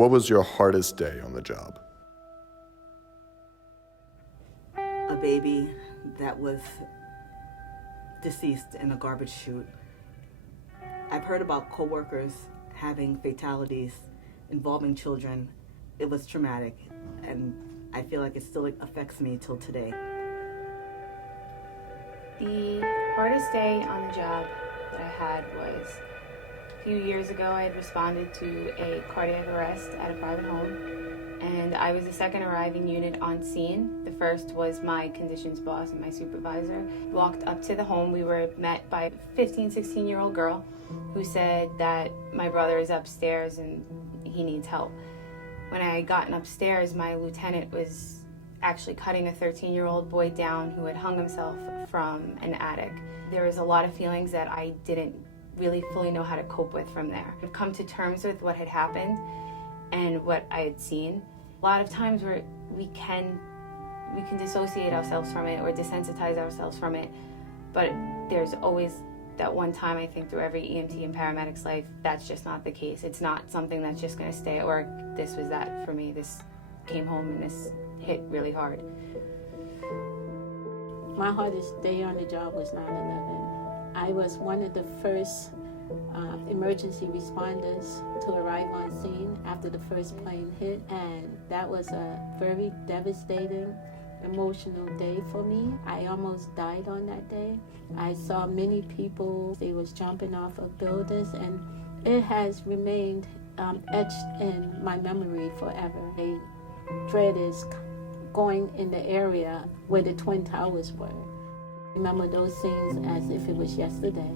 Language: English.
What was your hardest day on the job? A baby that was deceased in a garbage chute. I've heard about coworkers having fatalities involving children. It was traumatic, and I feel like it still affects me till today. The hardest day on the job that I had was a few years ago. I had responded to a cardiac arrest at a private home, and I was the second arriving unit on scene. The first was my conditions boss and my supervisor. Walked up to the home. We were met by a 15, 16-year-old girl who said that my brother is upstairs and he needs help. When I had gotten upstairs, my lieutenant was actually cutting a 13-year-old boy down who had hung himself from an attic. There was a lot of feelings that I didn't really fully know how to cope with from there. I've come to terms with what had happened and what I had seen. A lot of times we can dissociate ourselves from it or desensitize ourselves from it, but there's always that one time, I think, through every EMT and paramedic's life, that's just not the case. It's not something that's just going to stay at work. This was that for me. This came home and this hit really hard. My hardest day on the job was 9/11. I was one of the first emergency responders to arrive on scene after the first plane hit, and that was a very devastating, emotional day for me. I almost died on that day. I saw many people, they was jumping off of buildings, and it has remained etched in my memory forever. The dread is going in the area where the Twin Towers were. Remember those scenes as if it was yesterday.